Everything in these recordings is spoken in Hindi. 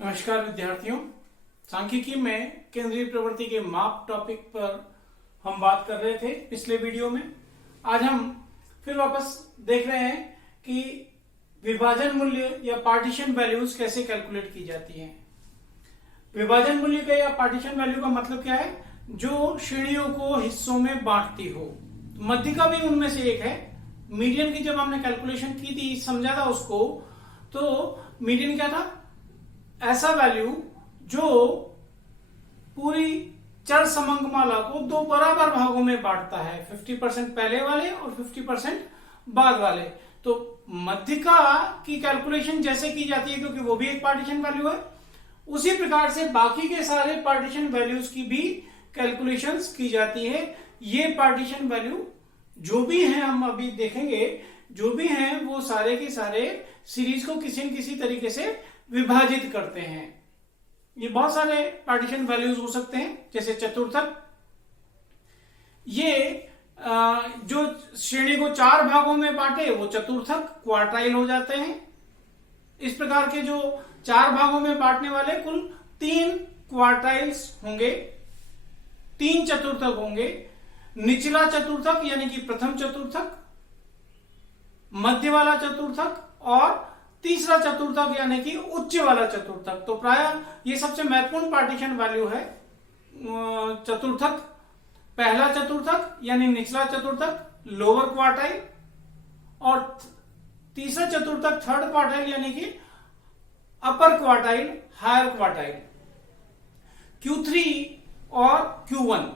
नमस्कार विद्यार्थियों, सांख्यिकी में केंद्रीय प्रवृत्ति के माप टॉपिक पर हम बात कर रहे थे पिछले वीडियो में। आज हम फिर वापस देख रहे हैं कि विभाजन मूल्य या पार्टीशन वैल्यूज कैसे कैलकुलेट की जाती हैं। विभाजन मूल्य का या पार्टीशन वैल्यू का मतलब क्या है? जो श्रेणियों को हिस्सों में बांटती हो। मध्यिका भी उनमें से एक है। मीडियन की जब हमने कैलकुलेशन की थी, समझा था उसको, तो मीडियन क्या था? ऐसा वैल्यू जो पूरी चर समंगमाला को दो बराबर भागों में बांटता है, 50% पहले वाले और 50% बाद वाले। तो मध्यिका की कैलकुलेशन जैसे की जाती है, क्योंकि वो भी एक पार्टीशन वैल्यू है, उसी प्रकार से बाकी के सारे पार्टीशन वैल्यूज की भी कैलकुलेशंस की जाती है। ये पार्टीशन वैल्यू जो भी हैं, हम अभी देखेंगे, जो भी हैं वो सारे के सारे सीरीज को किसी न किसी तरीके से विभाजित करते हैं। ये बहुत सारे पार्टीशन वैल्यूज हो सकते हैं, जैसे चतुर्थक। ये जो श्रेणी को चार भागों में बांटे वो चतुर्थक क्वार्टाइल हो जाते हैं। इस प्रकार के जो चार भागों में बांटने वाले कुल 3 क्वार्टाइल्स होंगे, 3 चतुर्थक होंगे। निचला चतुर्थक यानी कि प्रथम चतुर्थक, मध्य वाला चतुर्थक और तीसरा चतुर्थक यानी कि उच्च वाला चतुर्थक। तो प्राय ये सबसे महत्वपूर्ण पार्टीशन वैल्यू है। चतुर्थक, पहला चतुर्थक यानी निचला चतुर्थक लोअर क्वार्टाइल, और तीसरा चतुर्थक थर्ड क्वार्टाइल यानी कि अपर क्वार्टाइल, हायर क्वार्टाइल। Q3 और Q1,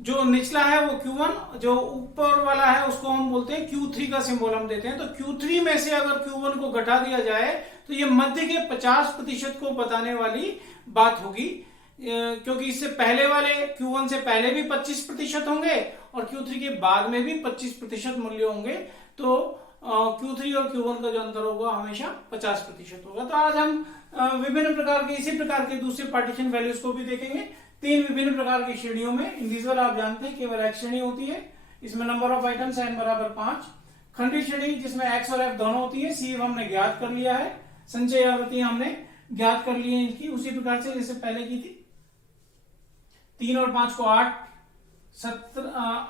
जो निचला है वो Q1, जो ऊपर वाला है उसको हम बोलते हैं Q3 का सिंबल हम देते हैं। तो Q3 में से अगर Q1 को घटा दिया जाए तो ये मध्य के 50% को बताने वाली बात होगी, क्योंकि इससे पहले वाले Q1 से पहले भी 25% होंगे और Q3 के बाद में भी 25% मूल्य होंगे। तो Q3 और Q1 का जो अंतर होगा हमेशा 50% होगा। तो आज हम विभिन्न प्रकार के, इसी प्रकार के दूसरे पार्टीशन वैल्यूज को भी देखेंगे। 3 विभिन्न प्रकार की श्रेणियों में, इंडिविजुअल आप जानते हैं केवल एक श्रेणी होती है, इसमें नंबर ऑफ आइटम्स n बराबर 5। खंडी श्रेणी जिसमें x और f दोनों होती है, CF हमने ज्ञात कर लिया है, संचय आवृत्ति हमने ज्ञात कर ली है इनकी, उसी प्रकार से जैसे पहले की थी। 3 और 5 को 8,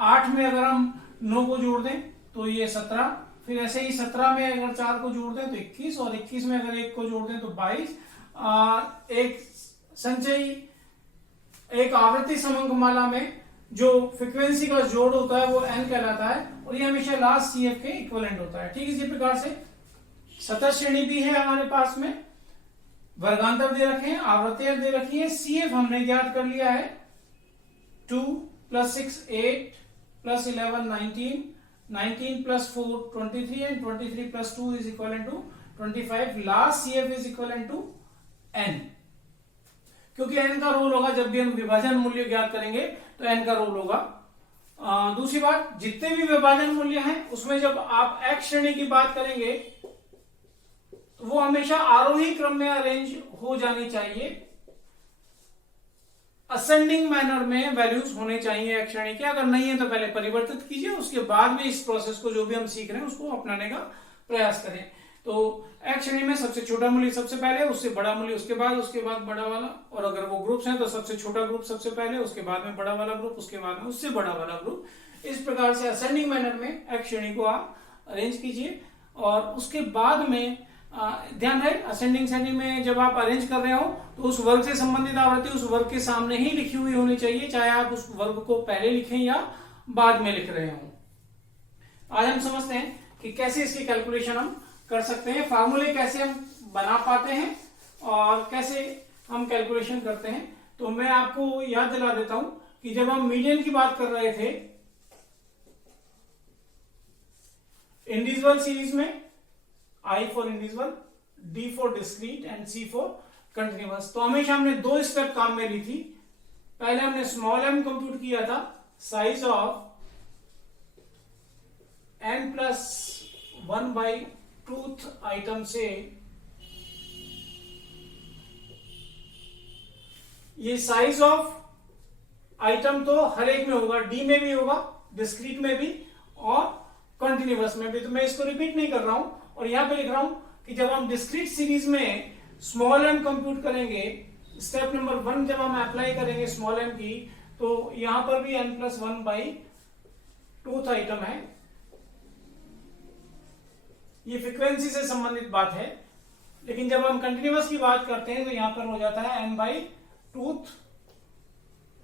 8 में अगर हम 9 को जोड़ दें तो ये 17, फिर ऐसे ही 17 में अगर 4 को जोड़ दें तो 21, और 21 में अगर 1 को जोड़ दें तो 22। एक संचयी, एक आवृत्ति समंगमाला में जो फ्रीक्वेंसी का जोड़ होता है वो n कहलाता है, और ये हमेशा लास्ट CF के इक्विवेलेंट होता है। ठीक इसी प्रकार से सतत श्रेणी भी है हमारे पास में, वर्गांतर दे रखे हैं, आवृत्तियां दे रखी है। CF हमने ज्ञात कर लिया है, 2 + 6 8 + 11 19, 19 + 4 23, and 23 + 2 is equal to 25। Last CF is equal to n, क्योंकि n का रोल होगा जब भी हम विभाजन मूल्य ज्ञात करेंगे तो n का रोल होगा। दूसरी बात, जितने भी विभाजन मूल्य हैं उसमें जब आप x श्रेणी की बात करेंगे तो वो हमेशा आरोही क्रम में अरेंज हो जानी चाहिए, असेंडिंग मैनर में वैल्यूज होने चाहिए x श्रेणी के। अगर नहीं है तो पहले परिवर्तित कीजिए, उसके बाद में इस प्रोसेस को, जो भी हम सीख रहे हैं, उसको अपनाने का प्रयास करें। तो x श्रेणी में सबसे छोटा मूल्य सबसे पहले, उससे बड़ा मूल्य उसके बाद बड़ा वाला, और अगर वो ग्रुप्स हैं तो सबसे छोटा ग्रुप सबसे पहले, उसके बाद में बड़ा वाला ग्रुप, उसके बाद में उससे बड़ा वाला ग्रुप। इस प्रकार से असेंडिंग मैनर में x श्रेणी को आप अरेंज कीजिए। और उसके बाद में ध्यान रहे, असेंडिंग श्रेणी में जब आप अरेंज कर रहे हो तो उस वर्ग से संबंधित आवृत्ति उस वर्ग के सामने ही लिखी हुई होनी चाहिए, चाहे आप उस वर्ग को पहले लिखें या बाद में लिख रहे हो। आज हम समझते हैं कि कैसे इसकी कैलकुलेशन हम कर सकते हैं, फार्मूले कैसे हम बना पाते हैं और कैसे हम कैलकुलेशन करते हैं। तो मैं आपको याद दिला देता हूं कि जब हम मीडियन की बात कर रहे थे इंडिविजुअल सीरीज में, I for individual, D for discrete and C for continuous, तो हमेशा हमने 2 स्टेप काम में ली थी। पहले हमने स्मॉल m कंप्यूट किया था, size of n+1 truth item से। ये साइज ऑफ आइटम तो हर एक में होगा, डी में भी होगा, डिस्क्रीट में भी और कंटिन्यूअस में भी। तो मैं इसको रिपीट नहीं कर रहा हूं, और यहां पे लिख रहा हूं कि जब हम डिस्क्रीट सीरीज में स्मॉल एम कंप्यूट करेंगे, स्टेप नंबर 1 जब हम अप्लाई करेंगे स्मॉल एम की, तो यहां पर भी n+1/2 आइटम है। ये फ्रीक्वेंसी से संबंधित बात है, लेकिन जब हम कंटिन्यूअस की बात करते हैं तो यहां पर हो जाता है n/2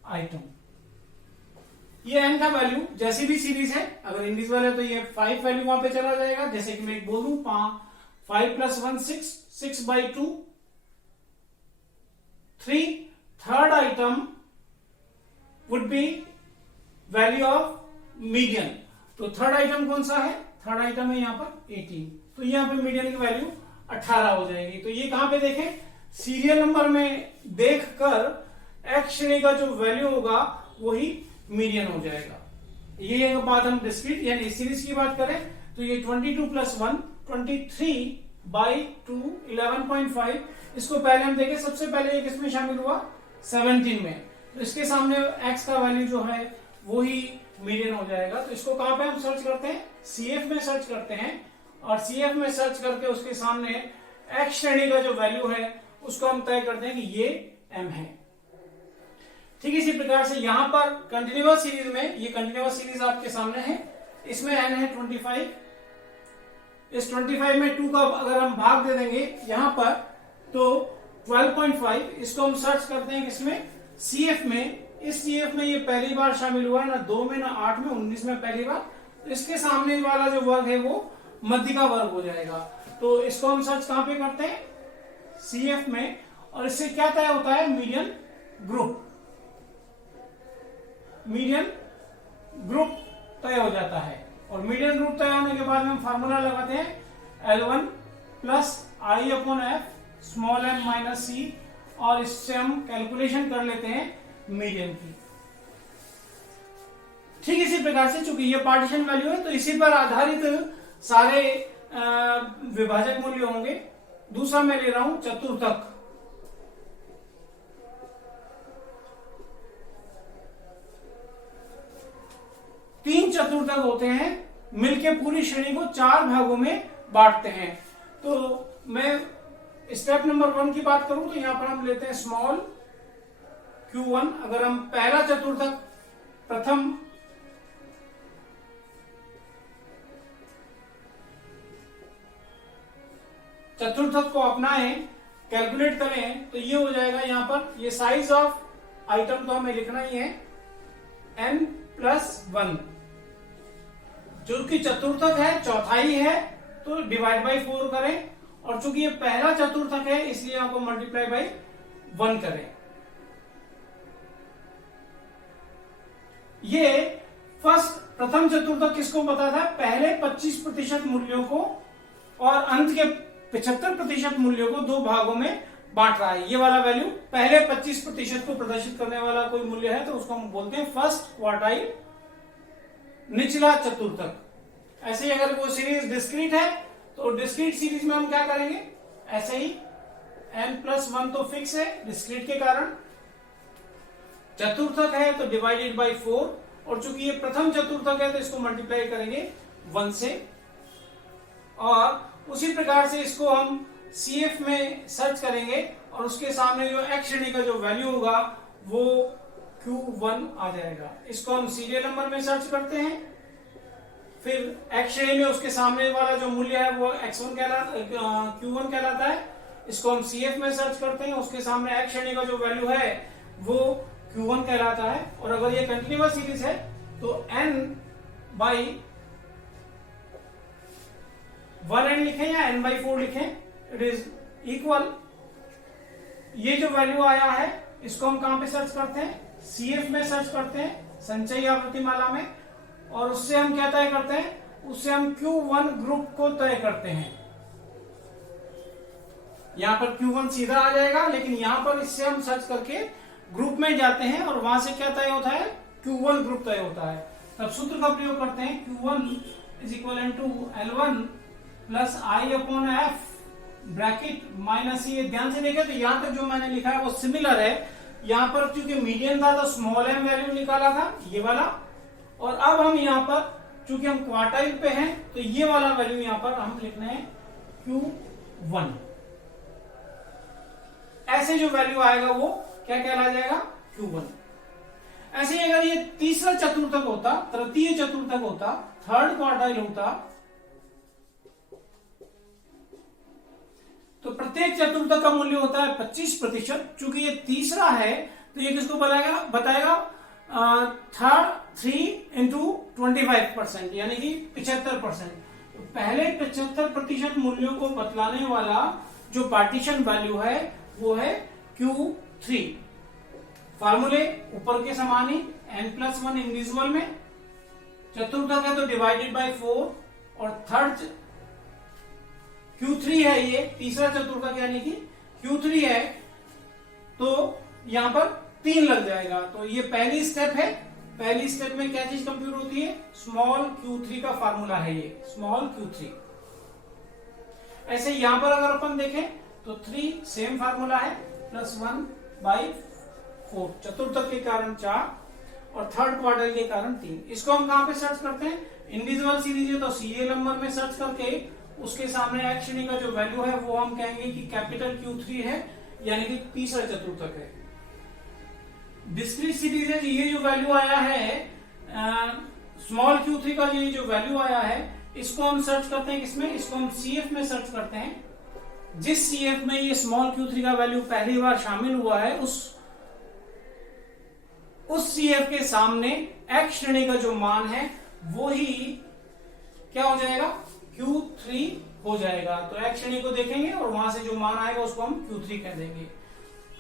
आइटम। ये n का वैल्यू जैसी भी सीरीज है, अगर इंडिविजुअल है तो ये 5 वैल्यू वहां पे चला जाएगा। जैसे कि मैं बोल दूं 5 + 1 6, 6/2 3। Third item would be value of median. तो थर्ड आइटम कौन सा है? थर्ड आइटम है यहाँ पर 18, तो यहाँ पे मीडियन की वैल्यू 18 हो जाएगी। तो ये कहां पे देखें? सीरियल नंबर में देखकर एक्स श्रेणी का जो वैल्यू होगा वही मीडियन हो जाएगा। ये एक बात हम डिस्क्रीट यानी सीरीज की बात करें तो ये 22 + 1 23/2 11.5। इसको पहले हम देखें, सबसे पहले ये किसमें शामिल हुआ? 17 में। तो इसके सामने x का वैल्यू जो है वो ही मीडियन हो जाएगा। तो इसको कहां पे हम सर्च करते हैं? CF में सर्च करते हैं, और CF में सर्च करके उसके सामने x श्रेणी का जो वैल्यू है उसको हम तय करते हैं कि ये m है। ठीक इसी प्रकार से यहां पर कंटिन्यूअस सीरीज में, ये कंटिन्यूअस सीरीज आपके सामने है, इसमें n है 25। इस 25 में 2 का अगर हम भाग दे देंगे यहां पर तो 12.5। इसको हम सर्च करते हैं किसमें? CF में। इस CF में ये पहली बार शामिल हुआ है, ना 2 में, ना 8 में, 19 में पहली बार। तो इसके सामने वाला जो वर्ग है वो मध्य का वर्ग हो जाएगा। तो इसको हम सर्च कहां पे करते हैं? CF में। और इससे क्या तय होता है? Median group. मीडियन ग्रुप तय हो जाता है, और मीडियन ग्रुप तय होने के बाद हम फार्मूला लगाते हैं L1 + I/f small m - c, और इससे हम कैलकुलेशन कर लेते हैं मीडियन की। ठीक इसी प्रकार से चूंकि ये पार्टीशन वैल्यू है तो इसी पर आधारित सारे विभाजक मूल्य होंगे। दूसरा मैं ले रहा हूं चतुर्थक। तीन चतुर्थक होते हैं, मिलके पूरी श्रेणी को 4 भागों में बांटते हैं। तो मैं स्टेप नंबर 1 की बात करूं तो यहां पर हम लेते हैं स्मॉल q1। अगर हम पहला चतुर्थक, प्रथम चतुर्थक को अपनाएं, कैलकुलेट करें तो ये हो जाएगा। यहां पर ये साइज ऑफ आइटम तो हमें लिखना ही है n+1। जो कि चतुर्थक है, चौथाई है, तो डिवाइड बाई 4 करें, और चूंकि ये पहला चतुर्थक है इसलिए आपको मल्टीप्लाई बाई 1 करें। ये प्रथम चतुर्थक किसको पता था? पहले 25% मूल्यों को और अंत के 75% मूल्यों को 2 भागों में बांट रहा है। ये वाला वैल्यू पहले 25% को प्रदर्शित करने वाला कोई मूल्य है तो उसको हम बोलते हैं फर्स्ट क्वार्टाइल, निचला चतुर्थक। ऐसे ही अगर वो सीरीज डिस्क्रीट है तो डिस्क्रीट सीरीज में हम क्या करेंगे? ऐसे ही n+1 तो फिक्स है डिस्क्रीट के कारण, चतुर्थक है तो डिवाइडेड बाई 4, और चूंकि ये प्रथम चतुर्थक है तो इसको मल्टीप्लाई करेंगे 1 से। और उसी प्रकार से इसको हम CF में सर्च करेंगे और उसके सामने जो x श्रेणी का जो वैल्यू होगा वो Q1 आ जाएगा। इसको हम सीरियल नंबर में सर्च करते हैं, फिर x श्रेणी में उसके सामने वाला जो मूल्य है वो Q1 कहलाता है। इसको हम CF में सर्च करते हैं, उसके सामने x श्रेणी का जो वैल्यू है वो Q1 कहलाता है। और अगर ये कंटिन्यूअस सीरीज है तो n/1n लिखें या n/4 लिखें, इट इज इक्वल। ये जो वैल्यू आया है इसको हम कहां पे सर्च करते हैं? CF में सर्च करते हैं, संचयी आवर्तीमाला में, और उससे हम क्या तय करते हैं? उससे हम Q1 ग्रुप को तय करते हैं। यहां पर Q1 सीधा आ जाएगा, लेकिन यहां पर इससे हम सर्च करके ग्रुप में जाते हैं और वहां से क्या तय होता है? Q1 ग्रुप तय होता है। तब सूत्र का प्रयोग करते हैं Q1 = L1 + I/f bracket -c। ये ध्यान से देखें तो यहां तक जो मैंने लिखा है वो सिमिलर है। यहां पर क्योंकि मीडियन था तो स्मॉल m वैल्यू निकाला था ये वाला, और अब हम यहां पर चूंकि हम क्वार्टाइल पे हैं तो ये वाला वैल्यू यहां पर हम लिखना है Q1। ऐसे जो वैल्यू आएगा वो क्या कहला जाएगा, Q1। ऐसे ही अगर ये तीसरा चतुर्थक होता, तृतीय चतुर्थक होता, थर्ड क्वार्टाइल होता, तो प्रत्येक चतुर्थक का मूल्य होता है 25%। चूंकि ये तीसरा है तो ये किसको बताएगा थर्ड 3 इंटू 25%, यानी कि 75%। तो पहले 75% मूल्यों को बतलाने वाला जो पार्टीशन वैल्यू है वो है Q3। फार्मूले ऊपर के समान ही, n+1 इंडिविजुअल में, चतुर्थक है तो डिवाइडेड बाय 4, और थर्ड Q3 है, ये तीसरा चतुर्थक यानी कि Q3 है तो यहां पर 3 लग जाएगा। तो ये पहली स्टेप है। पहली स्टेप में क्या चीज कंप्यूट होती है, स्मॉल Q3 का फार्मूला है ये, स्मॉल Q3। ऐसे यहां पर अगर अपन देखें तो 3 सेम फार्मूला है, +1/4, चतुर्थक के कारण 4 और थर्ड क्वार्टर के कारण 3। इसको हम कहां पे सर्च करते हैं, इंडिविजुअल सीरीज है तो सीरियल नंबर में सर्च करके उसके सामने एक्स श्रेणी का जो वैल्यू है वो हम कहेंगे कि कैपिटल Q3 है, यानी कि तीसरा चतुर्थक है। डिस्क्रीट सीरीज है, ये जो वैल्यू आया है स्मॉल Q3 का, ये जो वैल्यू आया है इसको हम सर्च करते हैं किसमें, इसको हम CF में सर्च करते हैं। जिस CF में ये स्मॉल Q3 का वैल्यू पहली बार शामिल हुआ है उस CF के सामने X श्रेणी का जो मान है वो ही क्या हो जाएगा, Q3 हो जाएगा। तो X श्रेणी को देखेंगे और वहां से जो मान आएगा उसको हम Q3 कह देंगे।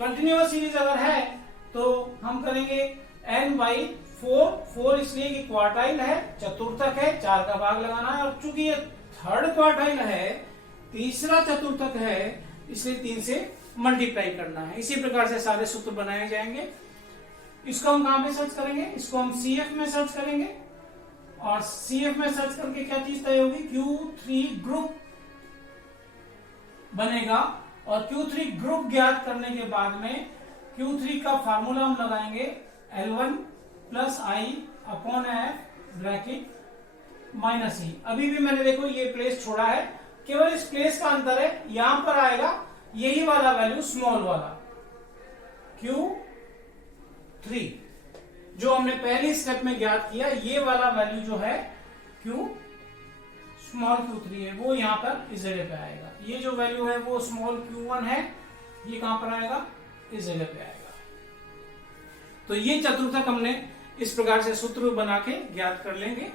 कंटिन्यूअस सीरीज अगर है तो हम करेंगे n/4 इसलिए कि क्वार्टाइल है, चतुर्थक है, 4 का भाग लगाना है, और चूंकि ये थर्ड क्वार्टाइल है, तीसरा चतुर्थक है, इसलिए 3 से मल्टीप्लाई करना है। इसी प्रकार से सारे सूत्र बनाए जाएंगे। इसको हम कहां पे सर्च करेंगे, इसको हम CF में सर्च करेंगे, और CF में सर्च करके क्या चीज तय होगी, Q3 ग्रुप बनेगा। और Q3 ग्रुप ज्ञात करने के बाद में Q3 का फार्मूला हम लगाएंगे L1 + I/F ब्रैकेट -E। अभी भी मैंने देखो ये प्लेस छोड़ा है, केवल इस प्लेस का अंतर है, यहां पर आएगा यही वाला वैल्यू स्मॉल वाला Q3 जो हमने पहली स्टेप में ज्ञात किया, ये वाला वैल्यू जो है स्मॉल Q3 है वो यहां पर इस जगह पे आएगा। ये जो वैल्यू है वो स्मॉल Q1 है, ये कहां पर आएगा, इस जगह पे आएगा। तो ये चतुर्थक हमने इस प्रकार से सूत्र बना के ज्ञात कर लेंगे।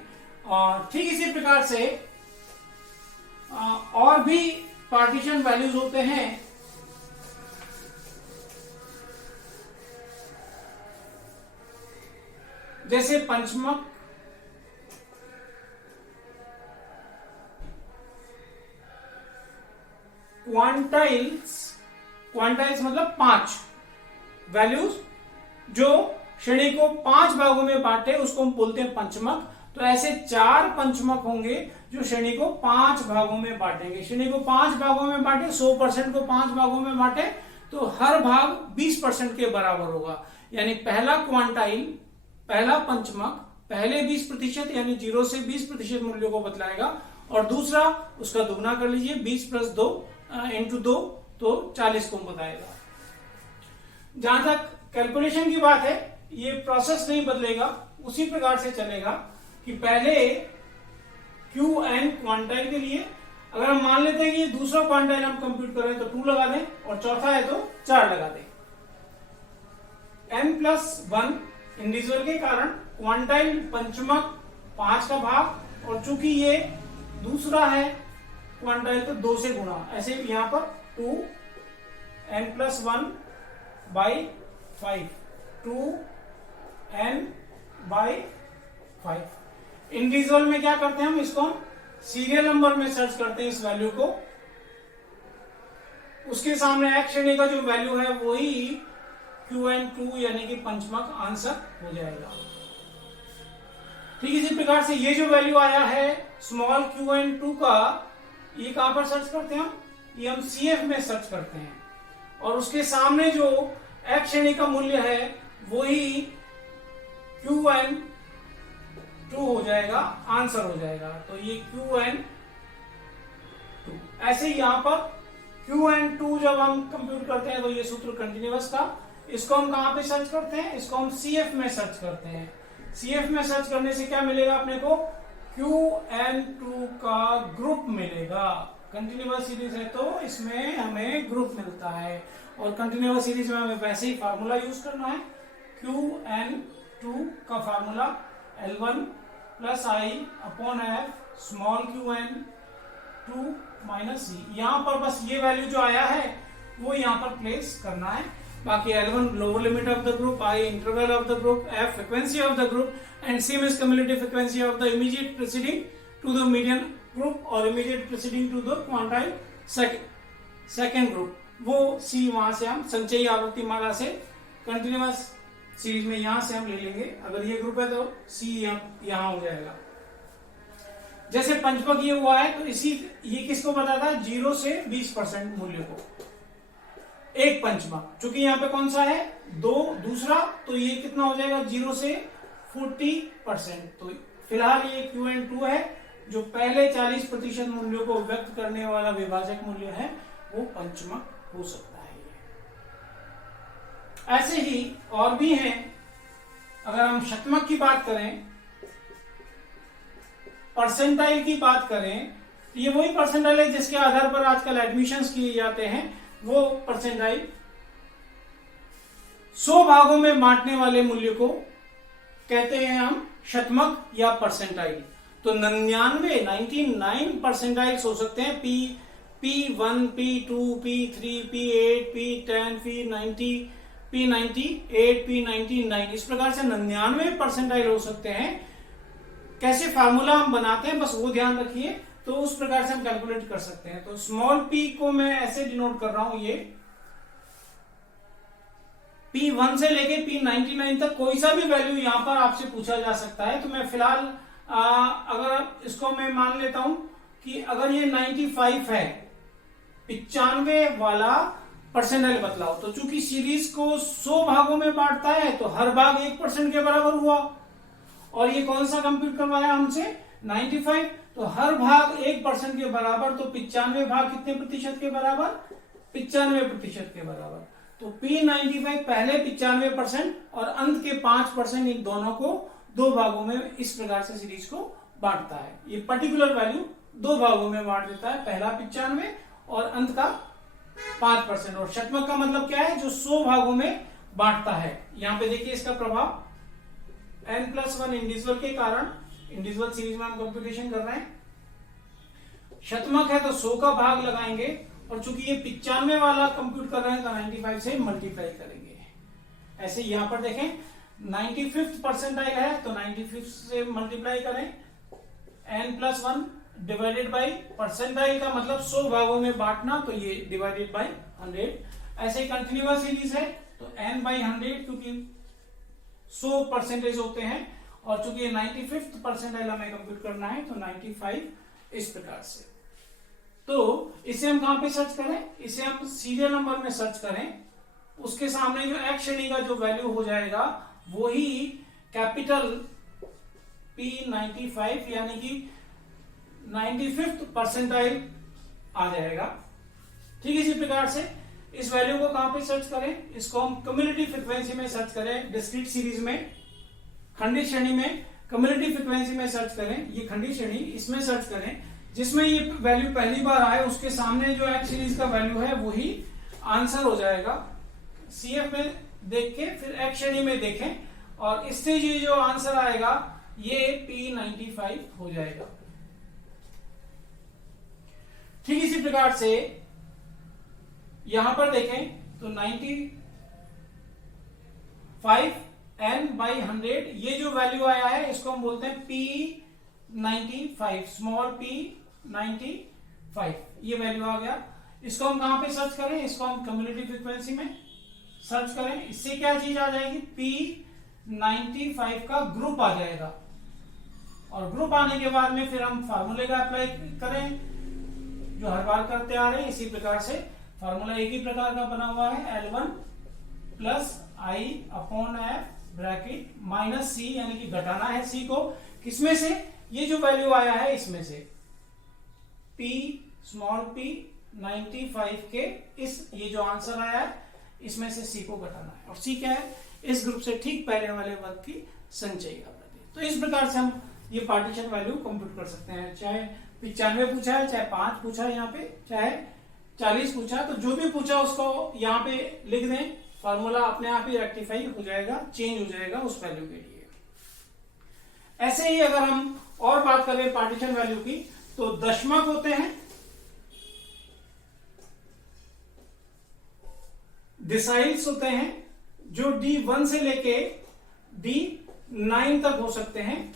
और ठीक इसी प्रकार से और भी पार्टीशन वैल्यूज होते हैं। जैसे पंचमक, क्वांटाइल्स मतलब 5 वैल्यूज जो श्रेणी को 5 भागों में बांटे उसको हम बोलते हैं पंचमक। तो ऐसे 4 पंचमक होंगे जो श्रेणी को 5 भागों में बांटेंगे। श्रेणी को 5 भागों में बांटे, 100% को 5 भागों में बांटे तो हर भाग 20% के बराबर होगा। यानी पहला क्वांटाइल, पहला पंचमक पहले 20% यानी 0 से 20% मूल्यों को बतलाएगा, और दूसरा उसका दुगना कर लीजिए, 20 + 2 × 2 तो 40 को बताएगा। जहां तक कैलकुलेशन की बात है, ये प्रोसेस नहीं बदलेगा, उसी प्रकार से चलेगा कि पहले Qn क्वांटाइल के लिए अगर हम मान लेते हैं कि दूसरा क्वांटाइल हम कंप्यूट करें तो 2 लगा दें, और चौथा है तो 4 लगा दें। n+1 इंडिविजुअल के कारण क्वांटाइल पंचमक 5 का भाग, और चूंकि ये दूसरा है क्वांटाइल तो 2 से गुणा, ऐसे यहां पर 2n+1/5 2n/5। इंडिविजुअल में क्या करते हैं हम, इसको हम सीरियल नंबर में सर्च करते हैं इस वैल्यू को, उसके सामने X श्रेणी का जो वैल्यू है वही Qn2 यानी कि पंचमक आंसर हो जाएगा। ठीक इसी प्रकार से ये जो वैल्यू आया है स्मॉल Qn2 का, ये कहां पर सर्च करते हैं हम, ये हम CF में सर्च करते हैं, और उसके सामने जो X श्रेणी का मूल्य है वही Qn2 हो जाएगा, आंसर हो जाएगा। तो ये Qn2। ऐसे यहां पर Qn2 जब हम कंप्यूट करते हैं तो ये सूत्र कंटिन्यूअस का, इसको हम कहां पे सर्च करते हैं, इसको हम CF में सर्च करते हैं। CF में सर्च करने से क्या मिलेगा अपने को, Qn2 का ग्रुप मिलेगा। कंटिन्यूअस सीरीज है तो इसमें हमें ग्रुप मिलता है, और कंटिन्यूअस सीरीज में हमें वैसे ही फार्मूला यूज करना है। Qn2 का formula L1 plus I upon f small Qn2 minus c. यहां पर बस ये वैल्यू जो आया है वो यहां पर प्लेस करना है। बाकी L1 lower limit of the group, I interval of the group, F frequency of the group and C is cumulative frequency of the immediate preceding to the median group or immediate preceding to the quantile second group। वो C वहां से हम संचयी आवर्ती माला से कंटिन्यूअस सीरीज में यहां से हम ले लेंगे। अगर ये ग्रुप है तो C यहां हो जाएगा। जैसे पंचमक ये हुआ है तो ये किसको बताता है, 0 से 20% मूल्य को। एक पंचमक चूंकि यहाँ पे कौन सा है, 2 दूसरा, तो ये कितना हो जाएगा 0 से 40%। तो फिलहाल ये Qn2 है, जो पहले 40% मूल्यों को व्यक्त करने वाला विभाजक मूल्य है, वो पंचमक हो सकता है। ऐसे ही और भी हैं। अगर हम शतमक की बात करें, परसेंटाइल की बात करें, तो ये वही परसेंटाइल है जिसके आधार पर आजकल एडमिशंस किए जाते हैं। वो परसेंटाइल 100 भागों में बांटने वाले मूल्य को कहते हैं हम शतमक या परसेंटाइल। तो 99 परसेंटाइल्स हो सकते हैं, P1, P2, P3, P8, P10, P90, P98, P99, इस प्रकार से 99 परसेंटाइल हो सकते हैं। कैसे फार्मूला हम बनाते हैं बस वो ध्यान रखिए, तो उस प्रकार से हम कैलकुलेट कर सकते हैं। तो स्मॉल p को मैं ऐसे डिनोट कर रहा हूं, ये P1 से लेके P99 तक कोई सा भी वैल्यू यहां पर आपसे पूछा जा सकता है। तो मैं फिलहाल अगर इसको मैं मान लेता हूं कि अगर ये 95 है, 95 वाला परसेंटाइल बतलाओ, तो चूंकि सीरीज को 100 भागों में बांटता है तो हर भाग 1% के बराबर हुआ, और ये कौन सा कंप्यूट करवाया हमसे, 95, तो हर भाग 1% के बराबर, तो 95 भाग कितने प्रतिशत के बराबर, 95% के बराबर। तो P95 पहले 95% और अंत के 5%, इन दोनों को 2 भागों में इस प्रकार से सीरीज को बांटता है। ये पर्टिकुलर वैल्यू 2 भागों में बांट देता है, पहला 95 और अंत का 5%। और शतमक का मतलब क्या है, जो 100 भागों में बांटता है। यहां पे देखिए इसका प्रभाव n+1 इंडिविजुअल के कारण, इंडिविजुअल सीरीज में हम कंप्यूटेशन कर रहे हैं। शतमक है तो 100 का भाग लगाएंगे, और चूंकि ये 95 वाला कंप्यूट कर रहे हैं तो 95 से मल्टीप्लाई करेंगे। ऐसे यहां पर देखें 95th परसेंटाइल है तो 95 से मल्टीप्लाई करें, n+1 डिवाइडेड बाई परसेंटाइल का मतलब 100 भागों में बांटना, तो ये डिवाइडेड बाई 100। ऐसे कंटिन्यूअस सीरीज है तो n/100, क्योंकि 100% होते हैं, और चूंकि ये 95th परसेंटाइल हमें कंप्यूट करना है तो 95 इस प्रकार से। तो इसे हम कहां पे सर्च करें, इसे हम सीरियल नंबर में सर्च करें, उसके सामने जो x श्रेणी का जो वैल्यू हो जाएगा वही कैपिटल P95 यानी कि 95th परसेंटाइल आ जाएगा। ठीक इसी प्रकार से इस वैल्यू को कहां पे सर्च करें, इसको हम कम्युलेटिव फ्रीक्वेंसी में सर्च करें, डिस्क्रीट सीरीज में, खंडित श्रेणी में कम्युलेटिव फ्रीक्वेंसी में सर्च करें, ये खंडित श्रेणी, इसमें सर्च करें, जिसमें ये वैल्यू पहली बार आए उसके सामने जो एक्स सीरीज का वैल्यू है वही आंसर हो जाएगा। CF में देख के फिर एक्स श्रेणी में देखें, और इससे ये जो आंसर आएगा ये P95 हो जाएगा। ठीक इसी प्रकार से यहां पर देखें तो 95n/100 ये जो वैल्यू आया है इसको हम बोलते हैं P95, स्मॉल P95, ये वैल्यू आ गया। इसको हम कहां पे सर्च करें, इसको हम कम्युलेटिव फ्रीक्वेंसी में सर्च करें, इससे क्या चीज आ जाएगी, P95 का ग्रुप आ जाएगा, और ग्रुप आने के बाद में फिर हम फार्मूले का अप्लाई करें जो हर बार करते आ रहे हैं। इसी प्रकार से फार्मूला एक ही प्रकार का बना हुआ है, L1 plus I upon F bracket minus C, यानी कि घटाना है C को किसमें से, ये जो वैल्यू आया है इसमें से, P स्मॉल P 95 के इस ये जो आंसर आया है इसमें से सी को घटाना है, और सी क्या है, इस ग्रुप से ठीक पहले वाले वर्ग की संचयी आवृत्ति। तो इस प्रकार से हम ये पार्टीशन वैल्यू कंप्यूट कर सकते हैं। चाहे 95 पूछा है, चाहे 5 पूछा है, यहाँ पे चाहे 40 पूछा है, तो जो भी पूछा उसको यहाँ पे लिख दें, फॉर्मूला अपने आप ही रेक्टिफाई हो जाएगा, चेंज हो जाएगा उस वैल्यू के लिए। ऐसे ही अगर हम और बात करें पार्टीशन वैल्यू की, तो दशमक होते हैं, डिसाइल्स होते हैं जो D1 से लेके D9 तक हो सकते हैं।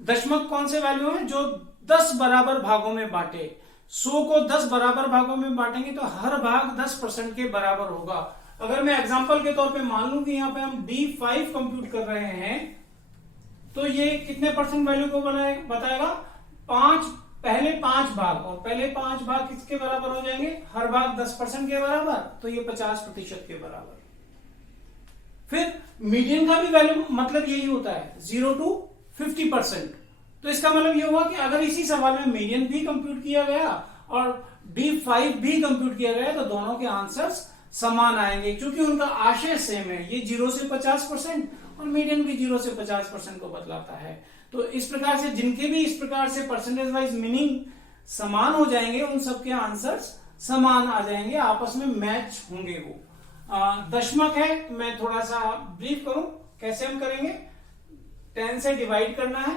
दशमक कौन से वैल्यू हैं, जो 10 बराबर भागों में बांटे। 100 को 10 बराबर भागों में बांटेंगे तो हर भाग 10% के बराबर होगा। अगर मैं एग्जांपल के तौर पे मान लूं कि यहां पे हम D5 कंप्यूट कर रहे हैं, तो ये कितने परसेंट वैल्यू को बताएगा, पहले 5 भाग, और पहले 5 भाग किसके बराबर हो जाएंगे, हर भाग 10% के बराबर, तो ये 50% के बराबर। फिर मीडियन का भी वैल्यू मतलब यही होता है, 0 to 50%। तो इसका मतलब ये हुआ कि अगर इसी सवाल में मीडियन भी कंप्यूट किया गया और D5 भी कंप्यूट किया गया तो दोनों के आंसर्स समान आएंगे, क्योंकि उनका आशय सेम है। ये 0 से 50% और मीडियन भी 0 से 50% को बतलाता है। तो इस प्रकार से जिनके भी इस प्रकार से परसेंटेज वाइज मीनिंग समान हो जाएंगे, उन सबके आंसर्स समान आ जाएंगे, आपस में मैच होंगे वो। दशमक है, मैं थोड़ा सा ब्रीफ करूं कैसे हम करेंगे। 10 से डिवाइड करना है,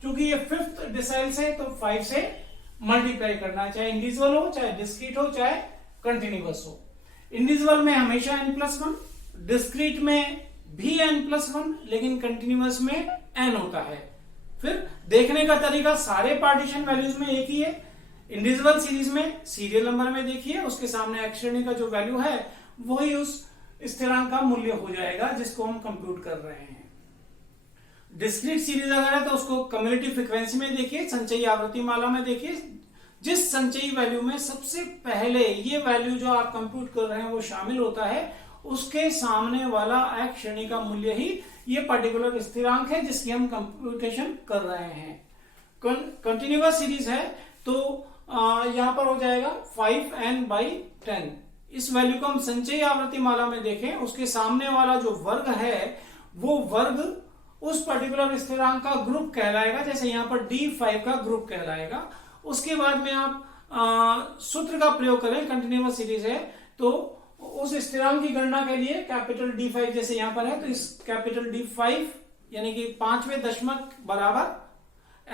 क्योंकि ये 5th डिसाइल्स है तो 5 से मल्टीप्लाई करना है, चाहे इंडिविजुअल हो, चाहे डिस्क्रीट हो, चाहे कंटिन्यूअस हो। इंडिविजुअल में हमेशा n+1, डिस्क्रीट में भी n+1, लेकिन कंटिन्यूअस में n होता है। फिर देखने का तरीका सारे पार्टीशन वैल्यूज में एक ही है। इंडिविजुअल सीरीज में सीरियल नंबर में देखिए, उसके सामने x श्रेणी का जो वैल्यू है वही उस स्थिरांक का मूल्य हो जाएगा जिसको हम कंप्यूट कर रहे हैं। डिस्क्रीट सीरीज अगर है तो उसको कम्युलेटिव फ्रीक्वेंसी में देखिए, संचयी आवृत्ति माला में देखिए, जिस संचयी वैल्यू में सबसे पहले ये वैल्यू जो आप कंप्यूट कर रहे हैं वो शामिल होता है, उसके सामने वाला x श्रेणी का मूल्य ही ये पर्टिकुलर स्थिरांक है जिसकी हम कंप्यूटेशन कर रहे हैं। कंटिन्यूअस सीरीज है तो यहां पर हो जाएगा 5n/10। इस वैल्यू को हम संचयी आवृत्ति माला में देखें, उसके सामने वाला जो वर्ग है वो वर्ग उस पर्टिकुलर स्थिरांक का ग्रुप कहलाएगा, जैसे यहां पर D5 का ग्रुप कहलाएगा। उसके बाद में आप सूत्र का प्रयोग करें, कंटिन्यूअस सीरीज है तो उस स्थिरांक की गणना के लिए कैपिटल D5 जैसे यहां पर है, तो इस कैपिटल D5 यानी कि 5वें दशमक बराबर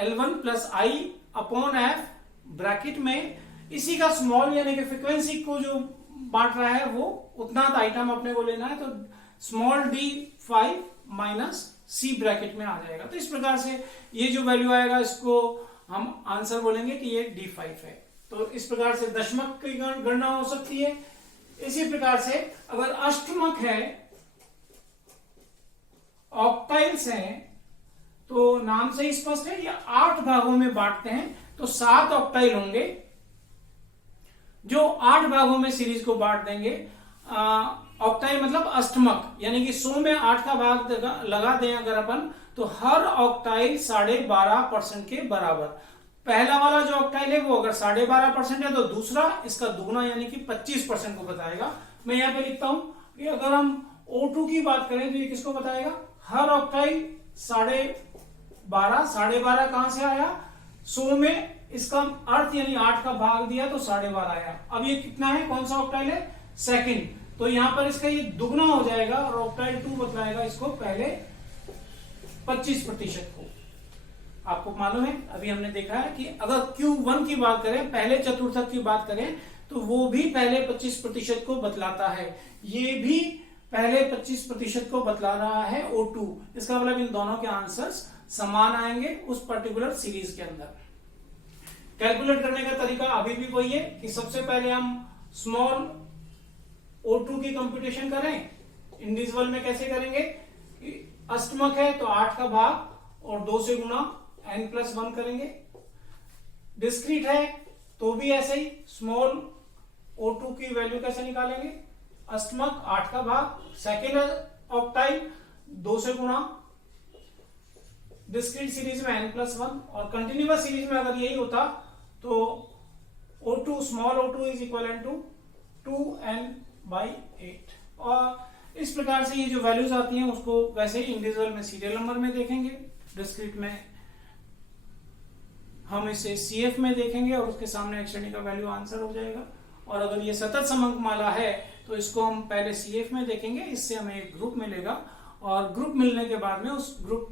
L1 + I/f ब्रैकेट में इसी का स्मॉल यानी कि फ्रीक्वेंसी को जो बांट रहा है वो उतना आइटम अपने को लेना है, तो स्मॉल D5 - C ब्रैकेट में आ जाएगा। तो इस प्रकार से ये जो वैल्यू आएगा इसको हम आंसर बोलेंगे कि ये D5 है। तो इस प्रकार से दशमक की गणना हो सकती है। इसी प्रकार से अगर अष्टमक है, ऑक्टाइल्स हैं, तो नाम से ही स्पष्ट है ये 8 भागों में बांटते हैं, तो 7 ऑक्टाइल होंगे जो 8 भागों में सीरीज को बांट देंगे। ऑक्टाइल मतलब अष्टमक, यानी कि 100 में 8 का भाग लगा दें अगर अपन, तो हर ऑक्टाइल 12.5% के बराबर। पहला वाला जो ऑक्टाइल है वो अगर 12.5% है तो दूसरा इसका दुगना यानी कि 25% को बताएगा। मैं यहाँ पे लिखता हूं कि अगर हम O2 की बात करें तो ये किसको बताएगा, हर ऑक्टाइल 12.5 कहां से आया, 100 में इसका अर्थ यानी 8 का भाग दिया तो 12.5 आया। अब ये कितना है, कौन सा ऑक्टाइल है, सेकंड, तो यहां पर इसका ये दुगना हो जाएगा और ऑक्टाइल 2 बतलाएगा इसको पहले 25% को। आपको मालूम है अभी हमने देखा है कि अगर Q1 की बात करें, पहले चतुर्थक की बात करें, तो वो भी पहले 25% को बतलाता है, ये भी पहले 25% को बतला रहा है O2। इसका मतलब इन दोनों के आंसर्स समान आएंगे उस पर्टिकुलर सीरीज के अंदर। कैलकुलेट करने का तरीका अभी भी वही है कि सबसे पहले हम स्मॉल O2 की कंप्यूटेशन करें। इंडिविजुअल में कैसे करेंगे, अष्टमक है तो 8 का भाग और 2 से गुणा n+1 करेंगे। डिस्क्रीट है तो भी ऐसे ही स्मॉल O2 की वैल्यू कैसे निकालेंगे, अष्टमक 8 का भाग, सेकेंड ऑक्टाइल 2 से गुणा, डिस्क्रीट सीरीज में n+1, और कंटिन्यूअस सीरीज में अगर यही होता तो O2 small O2 is equal to 2n/8। और इस प्रकार से ये जो वैल्यूज आती हैं उसको वैसे इंडिविजुअल में सीरियल नंबर में देखेंगे, डिस्क्रीट में हम इसे CF में देखेंगे और उसके सामने एक श्रेणी का वैल्यू आंसर हो जाएगा। और अगर ये सतत समंक माला है तो इसको हम पहले CF में देखेंगे, इससे हमें एक ग्रुप मिलेगा और ग्रुप मिलने के बाद में उस ग्रुप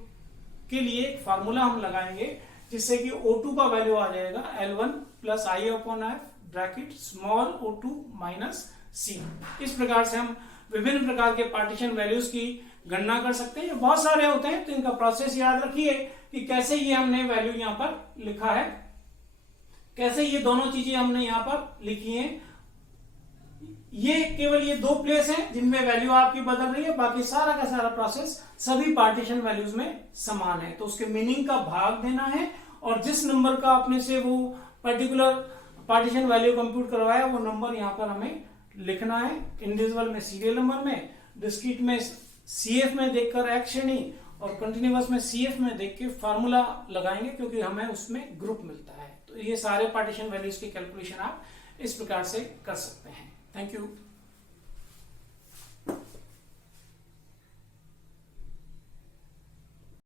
के लिए एक फार्मूला हम लगाएंगे जिससे कि O2 का वैल्यू आ जाएगा L1 plus I/F bracket small O2 minus C। इस प्रकार से हम विभिन्न प्रकार के पार्टीशन वैल्यूज की गणना कर सकते हैं। ये बहुत सारे होते हैं तो इनका प्रोसेस याद रखिए कि कैसे ये हमने वैल्यू यहां पर लिखा है, कैसे ये दोनों चीजें हमने यहां पर लिखी हैं। ये केवल ये दो प्लेस हैं जिनमें वैल्यू आपकी बदल रही है, बाकी सारा का सारा प्रोसेस सभी पार्टीशन वैल्यूज में समान है। तो उसके मीनिंग का भाग देना है और जिस नंबर का आपने से वो पर्टिकुलर पार्टीशन वैल्यू कंप्यूट करवाया वो नंबर यहाँ पर हमें लिखना है। इंडिविजुअल में सीरियल नंबर में, डिस्क्रीट में CF में देखकर एक श्रेणी और कंटिन्यूअस में CF में देख के फार्मूला लगाएंगे क्योंकि हमें उसमें ग्रुप मिलता है। तो ये सारे पार्टीशन वैल्यूज की कैलकुलेशन आप इस प्रकार से कर सकते हैं। Thank you.